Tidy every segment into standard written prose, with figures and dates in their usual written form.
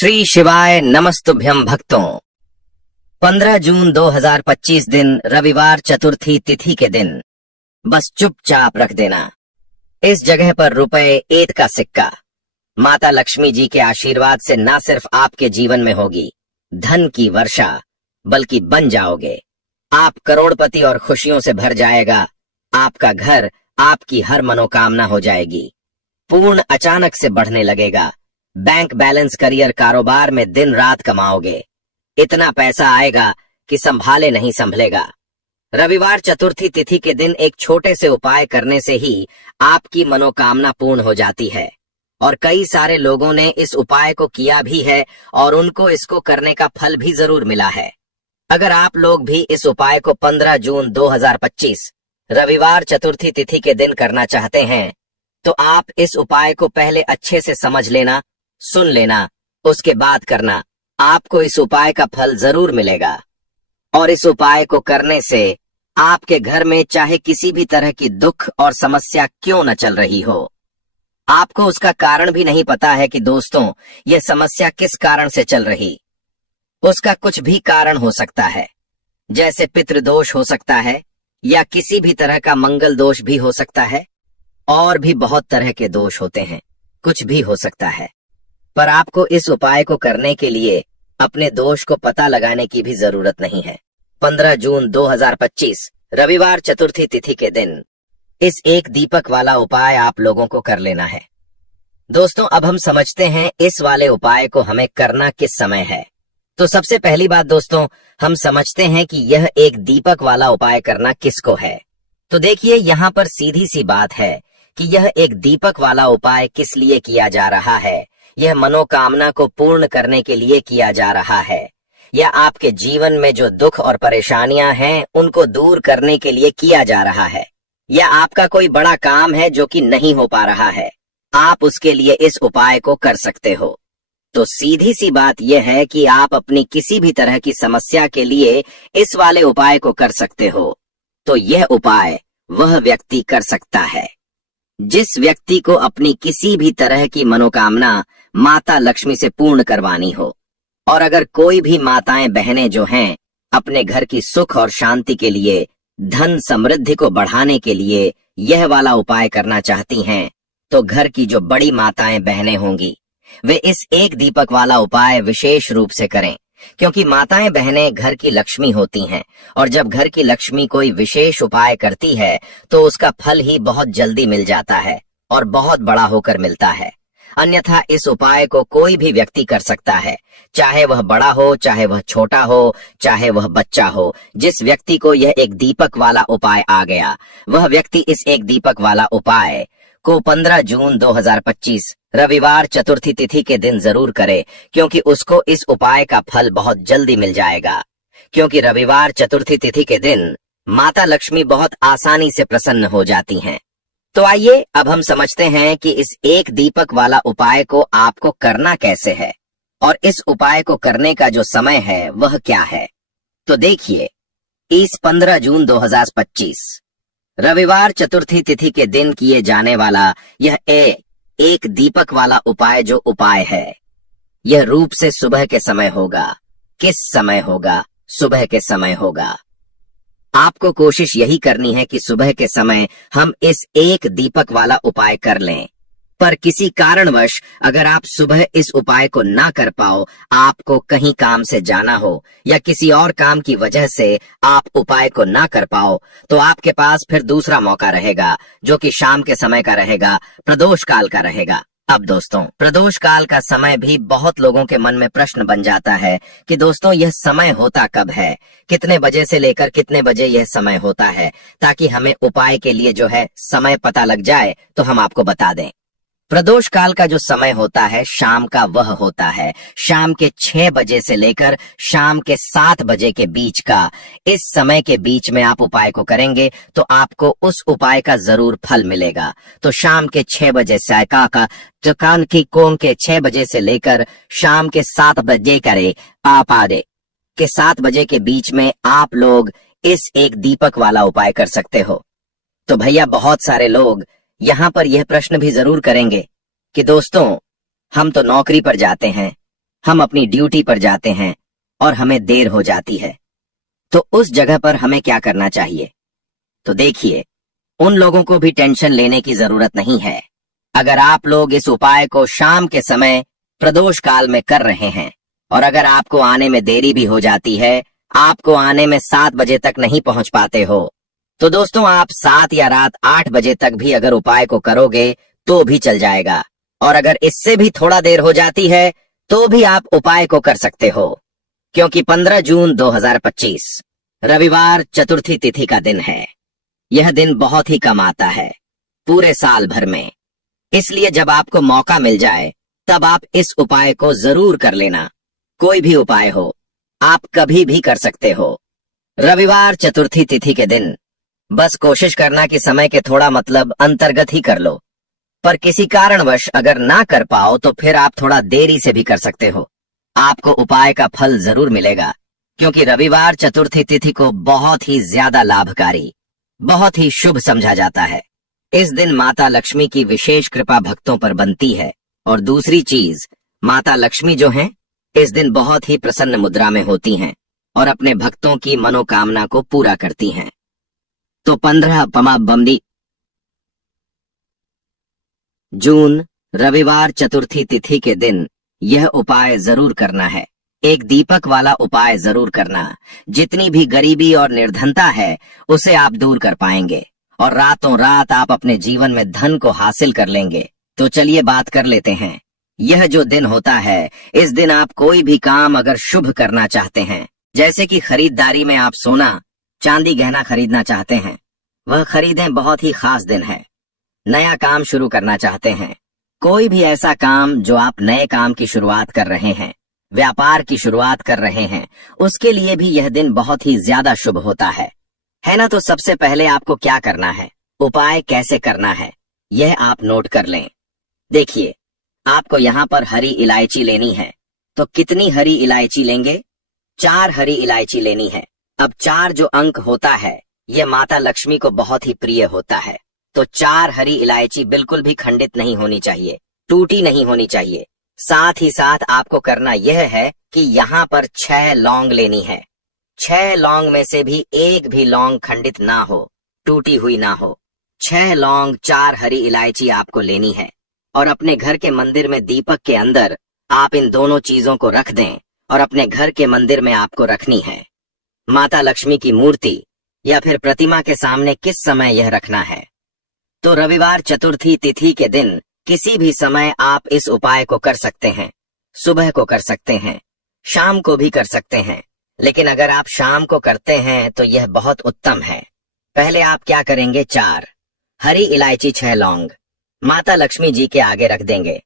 श्री शिवाय नमस्तुभ्यं भक्तों। 15 जून 2025 दिन रविवार चतुर्थी तिथि के दिन बस चुपचाप रख देना इस जगह पर ₹1 का सिक्का। माता लक्ष्मी जी के आशीर्वाद से न सिर्फ आपके जीवन में होगी धन की वर्षा, बल्कि बन जाओगे आप करोड़पति और खुशियों से भर जाएगा आपका घर। आपकी हर मनोकामना हो जाएगी पूर्ण, अचानक से बढ़ने लगेगा। बैंक बैलेंस, करियर, कारोबार में दिन रात कमाओगे। इतना पैसा आएगा कि संभाले नहीं संभलेगा। रविवार चतुर्थी तिथि के दिन एक छोटे से उपाय करने से ही आपकी मनोकामना पूर्ण हो जाती है और कई सारे लोगों ने इस उपाय को किया भी है और उनको इसको करने का फल भी जरूर मिला है। अगर आप लोग भी इस उपाय को 15 जून 2025 रविवार चतुर्थी तिथि के दिन करना चाहते हैं तो आप इस उपाय को पहले अच्छे से समझ लेना, सुन लेना, उसके बाद करना। आपको इस उपाय का फल जरूर मिलेगा और इस उपाय को करने से आपके घर में चाहे किसी भी तरह की दुख और समस्या क्यों न चल रही हो, आपको उसका कारण भी नहीं पता है कि दोस्तों यह समस्या किस कारण से चल रही। उसका कुछ भी कारण हो सकता है, जैसे पितृदोष हो सकता है या किसी भी तरह का मंगल दोष भी हो सकता है और भी बहुत तरह के दोष होते हैं, कुछ भी हो सकता है। पर आपको इस उपाय को करने के लिए अपने दोष को पता लगाने की भी जरूरत नहीं है। 15 जून 2025 रविवार चतुर्थी तिथि के दिन इस एक दीपक वाला उपाय आप लोगों को कर लेना है। दोस्तों, अब हम समझते हैं इस वाले उपाय को हमें करना किस समय है। तो सबसे पहली बात दोस्तों, हम समझते हैं कि यह एक दीपक वाला उपाय करना किसको है। तो देखिए, यहाँ पर सीधी सी बात है कि यह एक दीपक वाला उपाय किस लिए किया जा रहा है। यह मनोकामना को पूर्ण करने के लिए किया जा रहा है, या आपके जीवन में जो दुख और परेशानियां हैं उनको दूर करने के लिए किया जा रहा है, या आपका कोई बड़ा काम है जो कि नहीं हो पा रहा है, आप उसके लिए इस उपाय को कर सकते हो। तो सीधी सी बात यह है कि आप अपनी किसी भी तरह की समस्या के लिए इस वाले उपाय को कर सकते हो। तो यह उपाय वह व्यक्ति कर सकता है जिस व्यक्ति को अपनी किसी भी तरह की मनोकामना माता लक्ष्मी से पूर्ण करवानी हो। और अगर कोई भी माताएं बहनें जो हैं अपने घर की सुख और शांति के लिए, धन समृद्धि को बढ़ाने के लिए यह वाला उपाय करना चाहती हैं, तो घर की जो बड़ी माताएं बहनें होंगी वे इस एक दीपक वाला उपाय विशेष रूप से करें, क्योंकि माताएं बहनें घर की लक्ष्मी होती हैं और जब घर की लक्ष्मी कोई विशेष उपाय करती है तो उसका फल ही बहुत जल्दी मिल जाता है और बहुत बड़ा होकर मिलता है। अन्यथा इस उपाय को कोई भी व्यक्ति कर सकता है, चाहे वह बड़ा हो, चाहे वह छोटा हो, चाहे वह बच्चा हो। जिस व्यक्ति को यह एक दीपक वाला उपाय आ गया, वह व्यक्ति इस एक दीपक वाला उपाय को 15 जून 2025 रविवार चतुर्थी तिथि के दिन जरूर करे, क्योंकि उसको इस उपाय का फल बहुत जल्दी मिल जाएगा। क्योंकि रविवार चतुर्थी तिथि के दिन माता लक्ष्मी बहुत आसानी से प्रसन्न हो जाती हैं। तो आइए अब हम समझते हैं कि इस एक दीपक वाला उपाय को आपको करना कैसे है और इस उपाय को करने का जो समय है वह क्या है। तो देखिए, इस 15 जून 2025 रविवार चतुर्थी तिथि के दिन किए जाने वाला यह एक दीपक वाला उपाय जो उपाय है, यह रूप से सुबह के समय होगा। किस समय होगा? सुबह के समय होगा। आपको कोशिश यही करनी है कि सुबह के समय हम इस एक दीपक वाला उपाय कर लें। पर किसी कारणवश अगर आप सुबह इस उपाय को ना कर पाओ, आपको कहीं काम से जाना हो या किसी और काम की वजह से आप उपाय को ना कर पाओ, तो आपके पास फिर दूसरा मौका रहेगा जो कि शाम के समय का रहेगा, प्रदोष काल का रहेगा। अब दोस्तों, प्रदोष काल का समय भी बहुत लोगों के मन में प्रश्न बन जाता है कि दोस्तों यह समय होता कब है, कितने बजे से लेकर कितने बजे यह समय होता है, ताकि हमें उपाय के लिए जो है समय पता लग जाए तो हम आपको बता दें। प्रदोष काल का जो समय होता है शाम का, वह होता है शाम के 6 बजे से लेकर शाम के 7 बजे के बीच का। इस समय के बीच में आप उपाय को करेंगे तो आपको उस उपाय का जरूर फल मिलेगा। तो शाम के 6 बजे से जो कान की कोम के 6 बजे से लेकर शाम के 7 बजे करे, आप आधे के 7 बजे के बीच में आप लोग इस एक दीपक वाला उपाय कर सकते हो। तो भैया, बहुत सारे लोग यहाँ पर यह प्रश्न भी जरूर करेंगे कि दोस्तों हम तो नौकरी पर जाते हैं, हम अपनी ड्यूटी पर जाते हैं और हमें देर हो जाती है, तो उस जगह पर हमें क्या करना चाहिए? तो देखिए, उन लोगों को भी टेंशन लेने की जरूरत नहीं है। अगर आप लोग इस उपाय को शाम के समय प्रदोष काल में कर रहे हैं और अगर आपको आने में देरी भी हो जाती है, आपको आने में 7 बजे तक नहीं पहुंच पाते हो, तो दोस्तों आप 7 या रात 8 बजे तक भी अगर उपाय को करोगे तो भी चल जाएगा। और अगर इससे भी थोड़ा देर हो जाती है तो भी आप उपाय को कर सकते हो, क्योंकि 15 जून 2025 रविवार चतुर्थी तिथि का दिन है। यह दिन बहुत ही कम आता है पूरे साल भर में, इसलिए जब आपको मौका मिल जाए तब आप इस उपाय को जरूर कर लेना। कोई भी उपाय हो, आप कभी भी कर सकते हो। रविवार चतुर्थी तिथि के दिन बस कोशिश करना कि समय के थोड़ा मतलब अंतर्गत ही कर लो, पर किसी कारणवश अगर ना कर पाओ तो फिर आप थोड़ा देरी से भी कर सकते हो। आपको उपाय का फल जरूर मिलेगा, क्योंकि रविवार चतुर्थी तिथि को बहुत ही ज्यादा लाभकारी, बहुत ही शुभ समझा जाता है। इस दिन माता लक्ष्मी की विशेष कृपा भक्तों पर बनती है। और दूसरी चीज, माता लक्ष्मी जो हैं, इस दिन बहुत ही प्रसन्न मुद्रा में होती हैं और अपने भक्तों की मनोकामना को पूरा करती हैं। तो 15 जून रविवार चतुर्थी तिथि के दिन यह उपाय जरूर करना है। एक दीपक वाला उपाय जरूर करना। जितनी भी गरीबी और निर्धनता है उसे आप दूर कर पाएंगे और रातों रात आप अपने जीवन में धन को हासिल कर लेंगे। तो चलिए बात कर लेते हैं। यह जो दिन होता है, इस दिन आप कोई भी काम अगर शुभ करना चाहते हैं, जैसे कि खरीदारी में आप सोना चांदी गहना खरीदना चाहते हैं, वह खरीदें। बहुत ही खास दिन है। नया काम शुरू करना चाहते हैं, कोई भी ऐसा काम जो आप नए काम की शुरुआत कर रहे हैं, व्यापार की शुरुआत कर रहे हैं, उसके लिए भी यह दिन बहुत ही ज्यादा शुभ होता है ना? तो सबसे पहले आपको क्या करना है, उपाय कैसे करना है, यह आप नोट कर लें। देखिए, आपको यहाँ पर हरी इलायची लेनी है। तो कितनी हरी इलायची लेंगे? 4 हरी इलायची लेनी है। अब 4 जो अंक होता है, यह माता लक्ष्मी को बहुत ही प्रिय होता है। तो 4 हरी इलायची बिल्कुल भी खंडित नहीं होनी चाहिए, टूटी नहीं होनी चाहिए। साथ ही साथ आपको करना यह है कि यहाँ पर 6 लौंग लेनी है। 6 लौंग में से भी एक भी लौंग खंडित ना हो, टूटी हुई ना हो। 6 लौंग, 4 हरी इलायची आपको लेनी है और अपने घर के मंदिर में दीपक के अंदर आप इन दोनों चीजों को रख दें और अपने घर के मंदिर में आपको रखनी है। माता लक्ष्मी की मूर्ति या फिर प्रतिमा के सामने किस समय यह रखना है? तो रविवार चतुर्थी तिथि के दिन किसी भी समय आप इस उपाय को कर सकते हैं। सुबह को कर सकते हैं, शाम को भी कर सकते हैं, लेकिन अगर आप शाम को करते हैं तो यह बहुत उत्तम है। पहले आप क्या करेंगे? 4 हरी इलायची, 6 लौंग माता लक्ष्मी जी के आगे रख देंगे।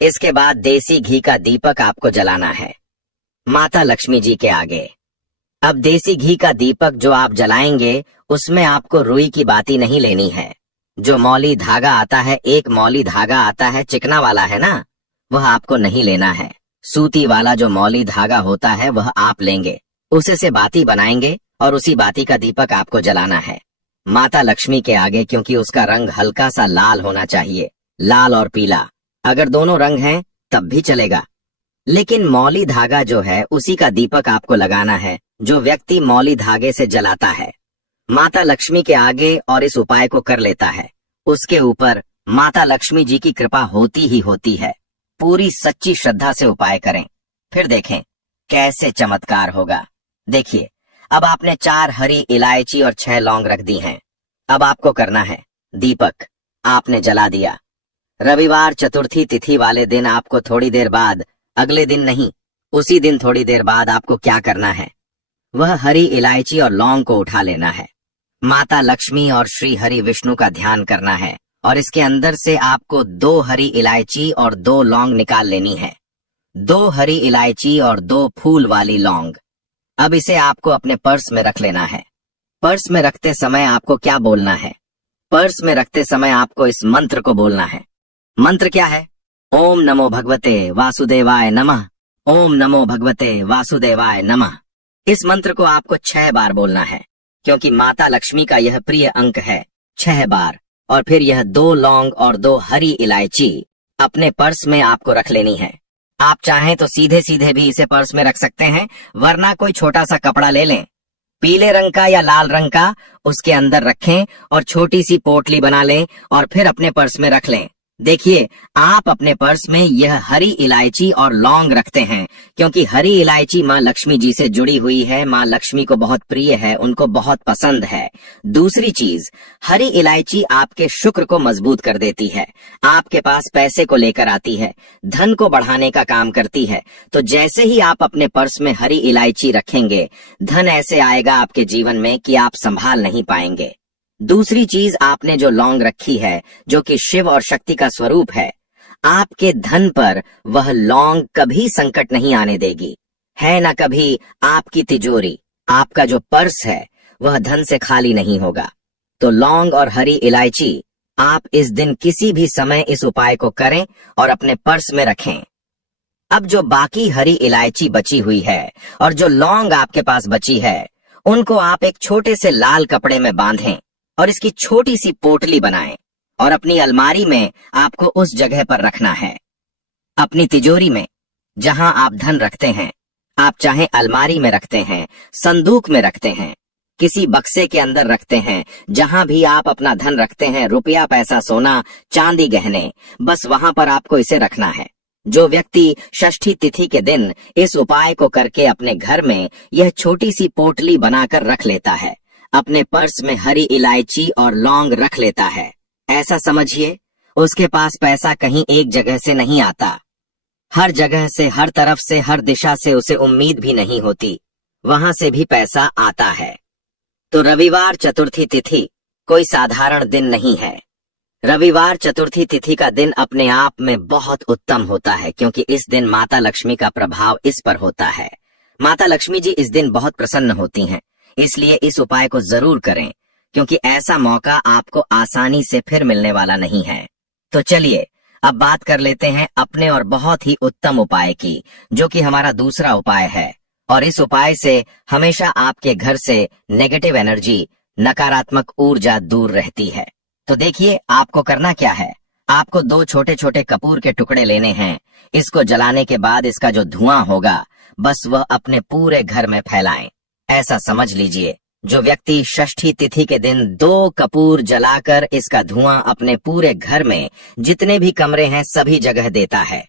इसके बाद देसी घी का दीपक आपको जलाना है माता लक्ष्मी जी के आगे। अब देसी घी का दीपक जो आप जलाएंगे, उसमें आपको रुई की बाती नहीं लेनी है। जो मौली धागा आता है, एक मौली धागा आता है चिकना वाला, है ना, वह आपको नहीं लेना है। सूती वाला जो मौली धागा होता है वह आप लेंगे, उसे से बाती बनाएंगे और उसी बाती का दीपक आपको जलाना है माता लक्ष्मी के आगे, क्योंकि उसका रंग हल्का सा लाल होना चाहिए, लाल और पीला। अगर दोनों रंग हैं तब भी चलेगा, लेकिन मौली धागा जो है उसी का दीपक आपको लगाना है, जो व्यक्ति मौली धागे से जलाता है माता लक्ष्मी के आगे और इस उपाय को कर लेता है, उसके ऊपर माता लक्ष्मी जी की कृपा होती ही होती है। पूरी सच्ची श्रद्धा से उपाय करें, फिर देखें कैसे चमत्कार होगा। देखिए, अब आपने 4 हरी इलायची और 6 लौंग रख दी हैं। अब आपको करना है, दीपक आपने जला दिया। रविवार चतुर्थी तिथि वाले दिन आपको थोड़ी देर बाद, अगले दिन नहीं, उसी दिन थोड़ी देर बाद आपको क्या करना है? वह हरी इलायची और लौंग को उठा लेना है। माता लक्ष्मी और श्री हरि विष्णु का ध्यान करना है और इसके अंदर से आपको 2 हरी इलायची और 2 लौंग निकाल लेनी है। 2 हरी इलायची और 2 फूल वाली लौंग। अब इसे आपको अपने पर्स में रख लेना है। पर्स में रखते समय आपको क्या बोलना है? पर्स में रखते समय आपको इस मंत्र को बोलना है। मंत्र क्या है? ओम नमो भगवते वासुदेवाय नमः, ओम नमो भगवते वासुदेवाय नमः। इस मंत्र को आपको 6 बार बोलना है, क्योंकि माता लक्ष्मी का यह प्रिय अंक है, 6 बार। और फिर यह 2 लौंग और 2 हरी इलायची अपने पर्स में आपको रख लेनी है। आप चाहें तो सीधे सीधे भी इसे पर्स में रख सकते हैं, वरना कोई छोटा सा कपड़ा ले लें, पीले रंग का या लाल रंग का, उसके अंदर रखें और छोटी सी पोटली बना लें और फिर अपने पर्स में रख लें। देखिए, आप अपने पर्स में यह हरी इलायची और लौंग रखते हैं, क्योंकि हरी इलायची माँ लक्ष्मी जी से जुड़ी हुई है, माँ लक्ष्मी को बहुत प्रिय है, उनको बहुत पसंद है। दूसरी चीज, हरी इलायची आपके शुक्र को मजबूत कर देती है, आपके पास पैसे को लेकर आती है, धन को बढ़ाने का काम करती है। तो जैसे ही आप अपने पर्स में हरी इलायची रखेंगे, धन ऐसे आएगा आपके जीवन में कि आप संभाल नहीं पाएंगे। दूसरी चीज, आपने जो लौंग रखी है, जो कि शिव और शक्ति का स्वरूप है, आपके धन पर वह लौंग कभी संकट नहीं आने देगी, है ना कभी आपकी तिजोरी, आपका जो पर्स है वह धन से खाली नहीं होगा। तो लौंग और हरी इलायची आप इस दिन किसी भी समय इस उपाय को करें और अपने पर्स में रखें। अब जो बाकी हरी इलायची बची हुई है और जो लौंग आपके पास बची है, उनको आप एक छोटे से लाल कपड़े में बांधें और इसकी छोटी सी पोटली बनाएं और अपनी अलमारी में आपको उस जगह पर रखना है। अपनी तिजोरी में जहां आप धन रखते हैं, आप चाहे अलमारी में रखते हैं, संदूक में रखते हैं, किसी बक्से के अंदर रखते हैं, जहां भी आप अपना धन रखते हैं, रुपया, पैसा, सोना, चांदी, गहने, बस वहां पर आपको इसे रखना है। जो व्यक्ति षष्ठी तिथि के दिन इस उपाय को करके अपने घर में यह छोटी सी पोटली बनाकर रख लेता है, अपने पर्स में हरी इलायची और लौंग रख लेता है, ऐसा समझिए उसके पास पैसा कहीं एक जगह से नहीं आता, हर जगह से, हर तरफ से, हर दिशा से उसे उम्मीद भी नहीं होती, वहां से भी पैसा आता है। तो रविवार चतुर्थी तिथि कोई साधारण दिन नहीं है। रविवार चतुर्थी तिथि का दिन अपने आप में बहुत उत्तम होता है, क्योंकि इस दिन माता लक्ष्मी का प्रभाव इस पर होता है। माता लक्ष्मी जी इस दिन बहुत प्रसन्न होती हैं, इसलिए इस उपाय को जरूर करें, क्योंकि ऐसा मौका आपको आसानी से फिर मिलने वाला नहीं है। तो चलिए अब बात कर लेते हैं अपने और बहुत ही उत्तम उपाय की, जो कि हमारा दूसरा उपाय है। और इस उपाय से हमेशा आपके घर से नेगेटिव एनर्जी, नकारात्मक ऊर्जा दूर रहती है। तो देखिए, आपको करना क्या है। आपको 2 छोटे छोटे कपूर के टुकड़े लेने हैं। इसको जलाने के बाद इसका जो धुआं होगा, बस वह अपने पूरे घर में फैलाएं। ऐसा समझ लीजिए, जो व्यक्ति षष्ठी तिथि के दिन 2 कपूर जलाकर इसका धुआं अपने पूरे घर में जितने भी कमरे हैं सभी जगह देता है,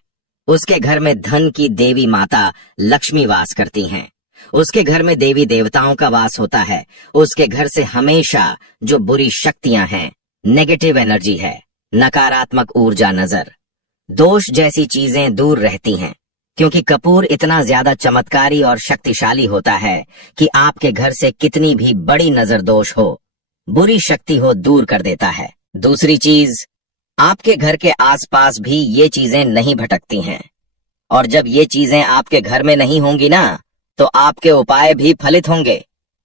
उसके घर में धन की देवी माता लक्ष्मी वास करती हैं, उसके घर में देवी देवताओं का वास होता है, उसके घर से हमेशा जो बुरी शक्तियां हैं, नेगेटिव एनर्जी है, नकारात्मक ऊर्जा, नजर, दोष जैसी चीजें दूर रहती हैं, क्योंकि कपूर इतना ज्यादा चमत्कारी और शक्तिशाली होता है कि आपके घर से कितनी भी बड़ी नजर दोष हो, बुरी शक्ति हो, दूर कर देता है। दूसरी चीज, आपके घर के आसपास भी ये चीजें नहीं भटकती हैं, और जब ये चीजें आपके घर में नहीं होंगी ना, तो आपके उपाय भी फलित होंगे,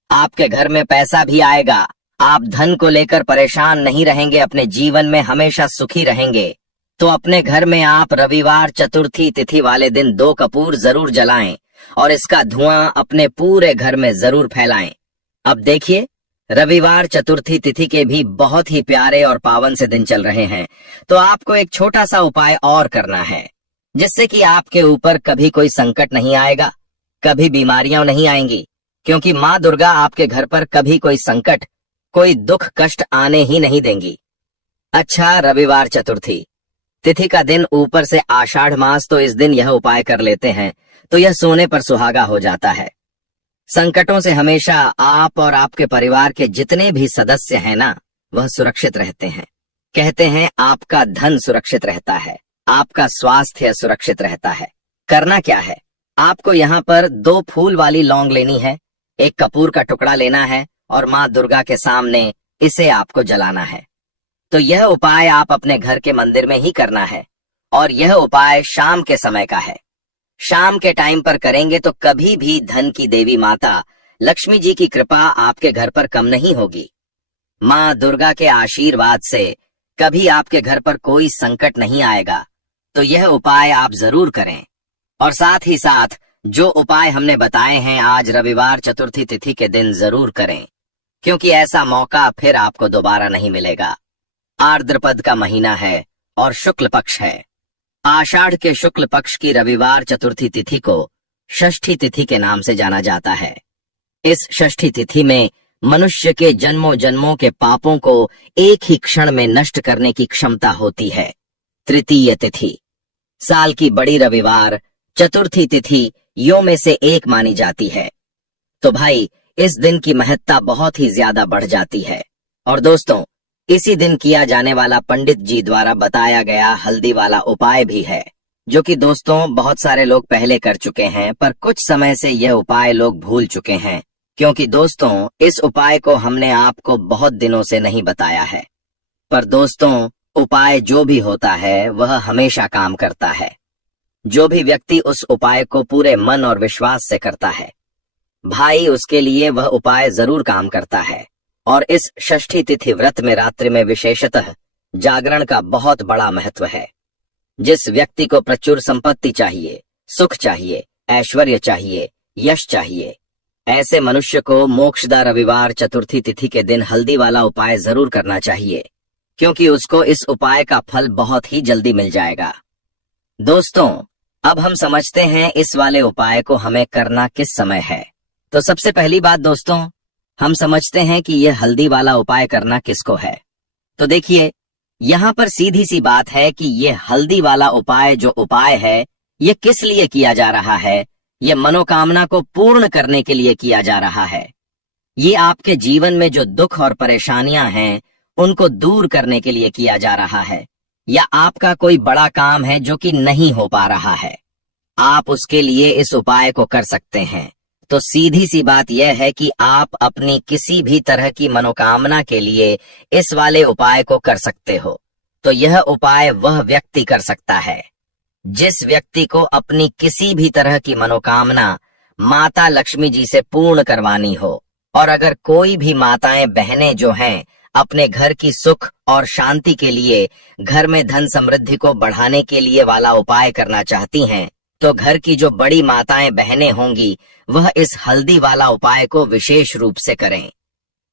आपके घर में पैसा भी आएगा, आप धन को लेकर परेशान नहीं रहेंगे, अपने जीवन में हमेशा सुखी रहेंगे। तो अपने घर में आप रविवार चतुर्थी तिथि वाले दिन 2 कपूर जरूर जलाएं और इसका धुआं अपने पूरे घर में जरूर फैलाएं। अब देखिए, रविवार चतुर्थी तिथि के भी बहुत ही प्यारे और पावन से दिन चल रहे हैं, तो आपको एक छोटा सा उपाय और करना है, जिससे कि आपके ऊपर कभी कोई संकट नहीं आएगा, कभी बीमारियां नहीं आएंगी, क्योंकि माँ दुर्गा आपके घर पर कभी कोई संकट, कोई दुख कष्ट आने ही नहीं देंगी। अच्छा, रविवार चतुर्थी तिथि का दिन ऊपर से आषाढ़ मास, तो इस दिन यह उपाय कर लेते हैं तो यह सोने पर सुहागा हो जाता है। संकटों से हमेशा आप और आपके परिवार के जितने भी सदस्य हैं ना, वह सुरक्षित रहते हैं। कहते हैं आपका धन सुरक्षित रहता है, आपका स्वास्थ्य सुरक्षित रहता है। करना क्या है, आपको यहाँ पर 2 फूल वाली लौंग लेनी है, 1 कपूर का टुकड़ा लेना है और माँ दुर्गा के सामने इसे आपको जलाना है। तो यह उपाय आप अपने घर के मंदिर में ही करना है, और यह उपाय शाम के समय का है। शाम के टाइम पर करेंगे तो कभी भी धन की देवी माता लक्ष्मी जी की कृपा आपके घर पर कम नहीं होगी। माँ दुर्गा के आशीर्वाद से कभी आपके घर पर कोई संकट नहीं आएगा। तो यह उपाय आप जरूर करें, और साथ ही साथ जो उपाय हमने बताए हैं आज रविवार चतुर्थी तिथि के दिन जरूर करें, क्योंकि ऐसा मौका फिर आपको दोबारा नहीं मिलेगा। आर्द्रपद का महीना है और शुक्ल पक्ष है, आषाढ़ के शुक्ल पक्ष की रविवार चतुर्थी तिथि को षष्ठी तिथि के नाम से जाना जाता है। इस षष्ठी तिथि में मनुष्य के जन्मों जन्मों के पापों को एक ही क्षण में नष्ट करने की क्षमता होती है। तृतीय तिथि साल की बड़ी रविवार चतुर्थी तिथि यों में से एक मानी जाती है। तो भाई इस दिन की महत्ता बहुत ही ज्यादा बढ़ जाती है। और दोस्तों, इसी दिन किया जाने वाला पंडित जी द्वारा बताया गया हल्दी वाला उपाय भी है, जो कि दोस्तों बहुत सारे लोग पहले कर चुके हैं, पर कुछ समय से यह उपाय लोग भूल चुके हैं, क्योंकि दोस्तों इस उपाय को हमने आपको बहुत दिनों से नहीं बताया है। पर दोस्तों, उपाय जो भी होता है वह हमेशा काम करता है। जो भी व्यक्ति उस उपाय को पूरे मन और विश्वास से करता है भाई, उसके लिए वह उपाय जरूर काम करता है। और इस षष्ठी तिथि व्रत में रात्रि में विशेषतः जागरण का बहुत बड़ा महत्व है। जिस व्यक्ति को प्रचुर संपत्ति चाहिए, सुख चाहिए, ऐश्वर्य चाहिए, यश चाहिए, ऐसे मनुष्य को मोक्षदा रविवार चतुर्थी तिथि के दिन हल्दी वाला उपाय जरूर करना चाहिए, क्योंकि उसको इस उपाय का फल बहुत ही जल्दी मिल जाएगा। दोस्तों, अब हम समझते हैं इस वाले उपाय को हमें करना किस समय है। तो सबसे पहली बात दोस्तों, हम समझते हैं कि यह हल्दी वाला उपाय करना किसको है। तो देखिए, यहाँ पर सीधी सी बात है कि यह हल्दी वाला उपाय जो उपाय है, यह किस लिए किया जा रहा है। यह मनोकामना को पूर्ण करने के लिए किया जा रहा है। ये आपके जीवन में जो दुख और परेशानियां हैं उनको दूर करने के लिए किया जा रहा है, या आपका कोई बड़ा काम है जो कि नहीं हो पा रहा है, आप उसके लिए इस उपाय को कर सकते हैं। तो सीधी सी बात यह है कि आप अपनी किसी भी तरह की मनोकामना के लिए इस वाले उपाय को कर सकते हो। तो यह उपाय वह व्यक्ति कर सकता है जिस व्यक्ति को अपनी किसी भी तरह की मनोकामना माता लक्ष्मी जी से पूर्ण करवानी हो। और अगर कोई भी माताएं बहनें जो हैं अपने घर की सुख और शांति के लिए, घर में धन समृद्धि को बढ़ाने के लिए वाला उपाय करना चाहती हैं, तो घर की जो बड़ी माताएं बहनें होंगी वह इस हल्दी वाला उपाय को विशेष रूप से करें,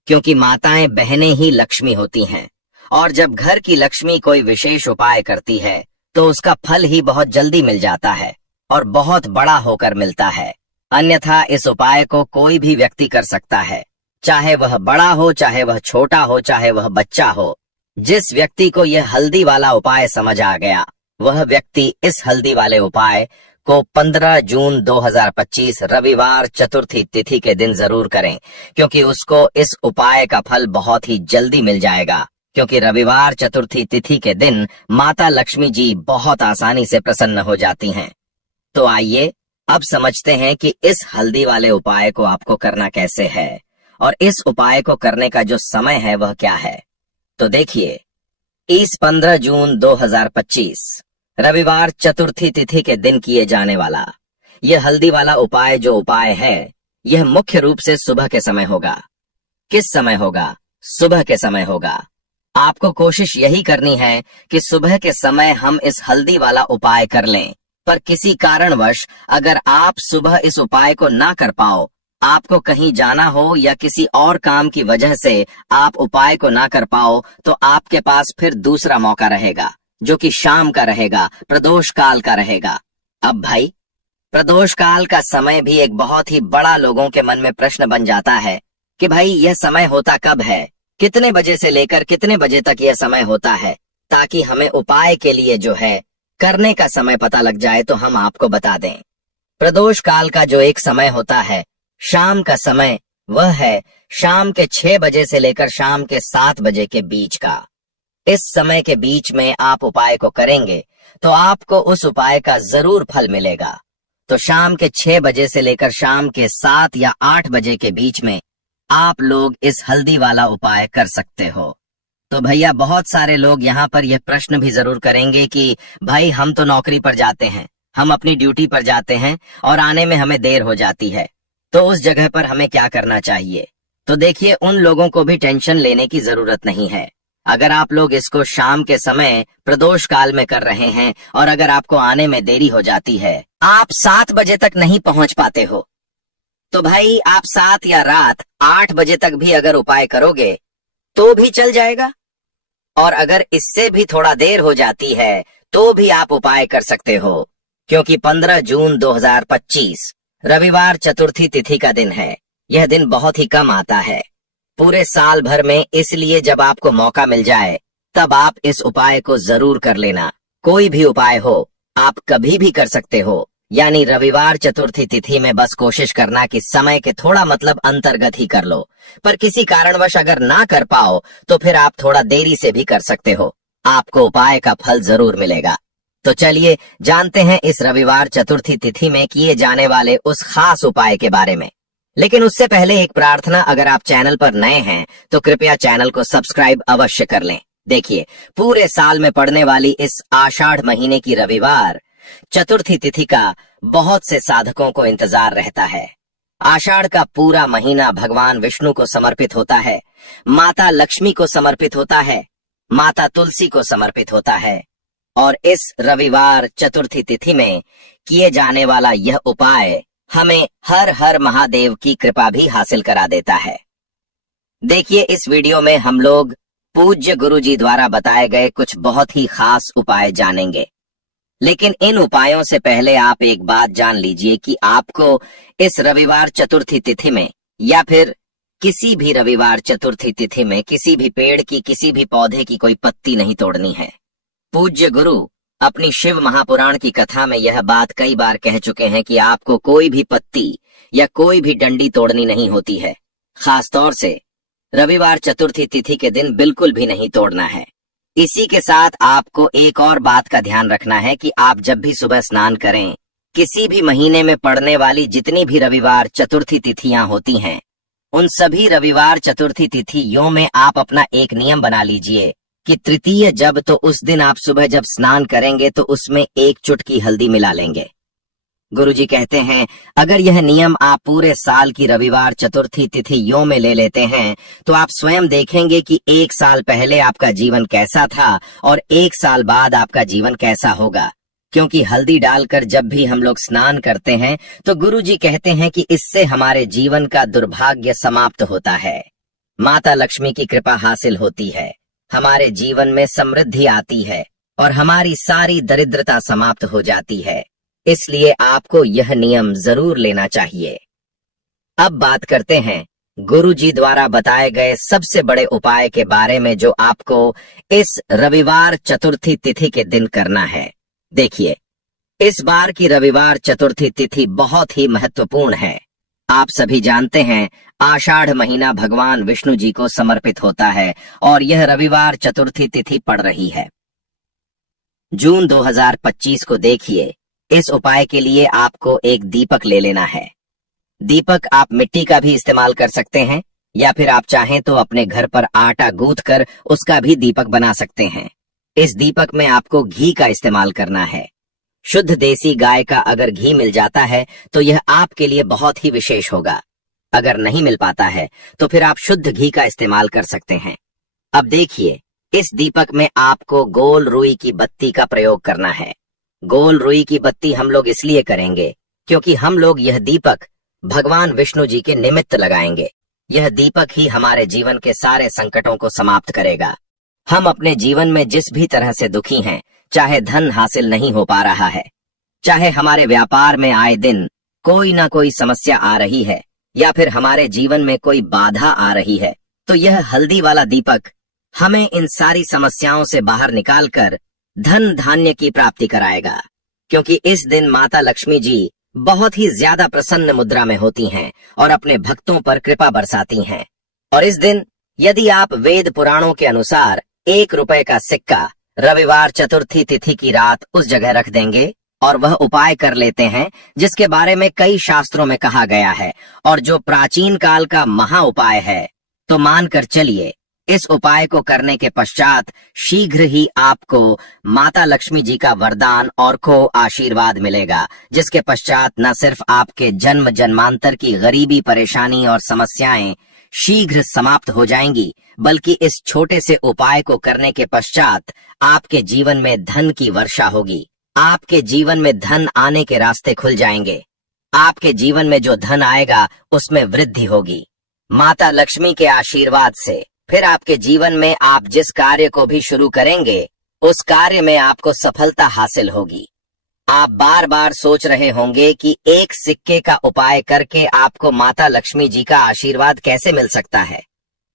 क्योंकि माताएं बहनें ही लक्ष्मी होती हैं। और जब घर की लक्ष्मी कोई विशेष उपाय करती है तो उसका फल ही बहुत जल्दी मिल जाता है और बहुत बड़ा होकर मिलता है। अन्यथा इस उपाय को कोई भी व्यक्ति कर सकता है, चाहे वह बड़ा हो, चाहे वह छोटा हो, चाहे वह बच्चा हो। जिस व्यक्ति को यह हल्दी वाला उपाय समझ आ गया, वह व्यक्ति इस हल्दी वाले उपाय को 15 जून 2025 रविवार चतुर्थी तिथि के दिन जरूर करें, क्योंकि उसको इस उपाय का फल बहुत ही जल्दी मिल जाएगा। क्योंकि रविवार चतुर्थी तिथि के दिन माता लक्ष्मी जी बहुत आसानी से प्रसन्न हो जाती हैं। तो आइए अब समझते हैं कि इस हल्दी वाले उपाय को आपको करना कैसे है, और इस उपाय को करने का जो समय है वह क्या है। तो देखिए, इस 15 जून 2025 रविवार चतुर्थी तिथि के दिन किए जाने वाला यह हल्दी वाला उपाय जो उपाय है, यह मुख्य रूप से सुबह के समय होगा। किस समय होगा? सुबह के समय होगा। आपको कोशिश यही करनी है कि सुबह के समय हम इस हल्दी वाला उपाय कर लें। पर किसी कारणवश अगर आप सुबह इस उपाय को ना कर पाओ, आपको कहीं जाना हो या किसी और काम की वजह से आप उपाय को ना कर पाओ, तो आपके पास फिर दूसरा मौका रहेगा, जो कि शाम का रहेगा, प्रदोष काल का रहेगा। अब भाई, प्रदोष काल का समय भी एक बहुत ही बड़ा लोगों के मन में प्रश्न बन जाता है कि भाई यह समय होता कब है, कितने बजे से लेकर कितने बजे तक यह समय होता है, ताकि हमें उपाय के लिए जो है करने का समय पता लग जाए तो हम आपको बता दें। प्रदोष काल का जो एक समय होता है, शाम का समय, वह है शाम के 6 बजे से लेकर शाम के 7 बजे के बीच का। इस समय के बीच में आप उपाय को करेंगे तो आपको उस उपाय का जरूर फल मिलेगा। तो शाम के 6 बजे से लेकर शाम के 7 या 8 बजे के बीच में आप लोग इस हल्दी वाला उपाय कर सकते हो। तो भैया, बहुत सारे लोग यहाँ पर यह प्रश्न भी जरूर करेंगे कि भाई हम तो नौकरी पर जाते हैं, हम अपनी ड्यूटी पर जाते हैं और आने में हमें देर हो जाती है, तो उस जगह पर हमें क्या करना चाहिए। तो देखिए, उन लोगों को भी टेंशन लेने की जरूरत नहीं है। अगर आप लोग इसको शाम के समय प्रदोष काल में कर रहे हैं और अगर आपको आने में देरी हो जाती है, आप 7 बजे तक नहीं पहुंच पाते हो, तो भाई आप 7 या रात 8 बजे तक भी अगर उपाय करोगे तो भी चल जाएगा। और अगर इससे भी थोड़ा देर हो जाती है तो भी आप उपाय कर सकते हो, क्योंकि 15 जून 2025 रविवार चतुर्थी तिथि का दिन है। यह दिन बहुत ही कम आता है पूरे साल भर में, इसलिए जब आपको मौका मिल जाए तब आप इस उपाय को जरूर कर लेना। कोई भी उपाय हो, आप कभी भी कर सकते हो, यानी रविवार चतुर्थी तिथि में बस कोशिश करना कि समय के थोड़ा अंतर्गत ही कर लो। पर किसी कारणवश अगर ना कर पाओ तो फिर आप थोड़ा देरी से भी कर सकते हो, आपको उपाय का फल जरूर मिलेगा। तो चलिए जानते हैं इस रविवार चतुर्थी तिथि में किए जाने वाले उस खास उपाय के बारे में। लेकिन उससे पहले एक प्रार्थना, अगर आप चैनल पर नए हैं तो कृपया चैनल को सब्सक्राइब अवश्य कर लें। देखिए, पूरे साल में पड़ने वाली इस आषाढ़ महीने की रविवार चतुर्थी तिथि का बहुत से साधकों को इंतजार रहता है। आषाढ़ का पूरा महीना भगवान विष्णु को समर्पित होता है, माता लक्ष्मी को समर्पित होता है, माता तुलसी को समर्पित होता है। और इस रविवार चतुर्थी तिथि में किए जाने वाला यह उपाय हमें हर हर महादेव की कृपा भी हासिल करा देता है। देखिए, इस वीडियो में हम लोग पूज्य गुरुजी द्वारा बताए गए कुछ बहुत ही खास उपाय जानेंगे। लेकिन इन उपायों से पहले आप एक बात जान लीजिए कि आपको इस रविवार चतुर्थी तिथि में या फिर किसी भी रविवार चतुर्थी तिथि में किसी भी पेड़ की, किसी भी पौधे की कोई पत्ती नहीं तोड़नी है। पूज्य गुरु अपनी शिव महापुराण की कथा में यह बात कई बार कह चुके हैं कि आपको कोई भी पत्ती या कोई भी डंडी तोड़नी नहीं होती है। खास तौर से रविवार चतुर्थी तिथि के दिन बिल्कुल भी नहीं तोड़ना है। इसी के साथ आपको एक और बात का ध्यान रखना है कि आप जब भी सुबह स्नान करें, किसी भी महीने में पड़ने वाली जितनी भी रविवार चतुर्थी तिथियां होती हैं, उन सभी रविवार चतुर्थी तिथियों में आप अपना एक नियम बना लीजिए कि तृतीय जब, तो उस दिन आप सुबह जब स्नान करेंगे तो उसमें 1 चुटकी हल्दी मिला लेंगे। गुरुजी कहते हैं, अगर यह नियम आप पूरे साल की रविवार चतुर्थी तिथियों में ले लेते हैं तो आप स्वयं देखेंगे कि 1 साल पहले आपका जीवन कैसा था और 1 साल बाद आपका जीवन कैसा होगा। क्योंकि हल्दी डालकर जब भी हम लोग स्नान करते हैं तो गुरुजी कहते हैं कि इससे हमारे जीवन का दुर्भाग्य समाप्त होता है, माता लक्ष्मी की कृपा हासिल होती है, हमारे जीवन में समृद्धि आती है और हमारी सारी दरिद्रता समाप्त हो जाती है। इसलिए आपको यह नियम जरूर लेना चाहिए। अब बात करते हैं गुरुजी द्वारा बताए गए सबसे बड़े उपाय के बारे में जो आपको इस रविवार चतुर्थी तिथि के दिन करना है। देखिए, इस बार की रविवार चतुर्थी तिथि बहुत ही महत्वपूर्ण है। आप सभी जानते हैं, आषाढ़ महीना भगवान विष्णु जी को समर्पित होता है और यह रविवार चतुर्थी तिथि पड़ रही है। जून 2025 को देखिए, इस उपाय के लिए आपको एक दीपक ले लेना है। दीपक आप मिट्टी का भी इस्तेमाल कर सकते हैं या फिर आप चाहें तो अपने घर पर आटा गूंथ कर उसका भी दीपक बना सकते हैं। इस दीपक में आपको घी का इस्तेमाल करना है। शुद्ध देसी गाय का अगर घी मिल जाता है तो यह आपके लिए बहुत ही विशेष होगा। अगर नहीं मिल पाता है तो फिर आप शुद्ध घी का इस्तेमाल कर सकते हैं। अब देखिए, इस दीपक में आपको गोल रुई की बत्ती का प्रयोग करना है। गोल रुई की बत्ती हम लोग इसलिए करेंगे क्योंकि हम लोग यह दीपक भगवान विष्णु जी के निमित्त लगाएंगे। यह दीपक ही हमारे जीवन के सारे संकटों को समाप्त करेगा। हम अपने जीवन में जिस भी तरह से दुखी हैं, चाहे धन हासिल नहीं हो पा रहा है, चाहे हमारे व्यापार में आए दिन कोई ना कोई समस्या आ रही है या फिर हमारे जीवन में कोई बाधा आ रही है, तो यह हल्दी वाला दीपक हमें इन सारी समस्याओं से बाहर निकालकर धन धान्य की प्राप्ति कराएगा। क्योंकि इस दिन माता लक्ष्मी जी बहुत ही ज्यादा प्रसन्न मुद्रा में होती हैं और अपने भक्तों पर कृपा बरसाती हैं। और इस दिन यदि आप वेद पुराणों के अनुसार 1 रुपए का सिक्का रविवार चतुर्थी तिथि की रात उस जगह रख देंगे और वह उपाय कर लेते हैं जिसके बारे में कई शास्त्रों में कहा गया है और जो प्राचीन काल का महा उपाय है, तो मानकर चलिए इस उपाय को करने के पश्चात शीघ्र ही आपको माता लक्ष्मी जी का वरदान और को आशीर्वाद मिलेगा, जिसके पश्चात न सिर्फ आपके जन्म जन्मांतर की गरीबी, परेशानी और समस्याएं शीघ्र समाप्त हो जाएंगी, बल्कि इस छोटे से उपाय को करने के पश्चात आपके जीवन में धन की वर्षा होगी। आपके जीवन में धन आने के रास्ते खुल जाएंगे। आपके जीवन में जो धन आएगा उसमें वृद्धि होगी माता लक्ष्मी के आशीर्वाद से। फिर आपके जीवन में आप जिस कार्य को भी शुरू करेंगे उस कार्य में आपको सफलता हासिल होगी। आप बार बार सोच रहे होंगे कि एक सिक्के का उपाय करके आपको माता लक्ष्मी जी का आशीर्वाद कैसे मिल सकता है।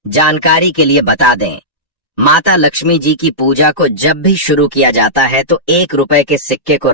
जानकारी के लिए बता दें, माता लक्ष्मी जी की पूजा को जब भी शुरू किया जाता है तो 1 रुपए के सिक्के को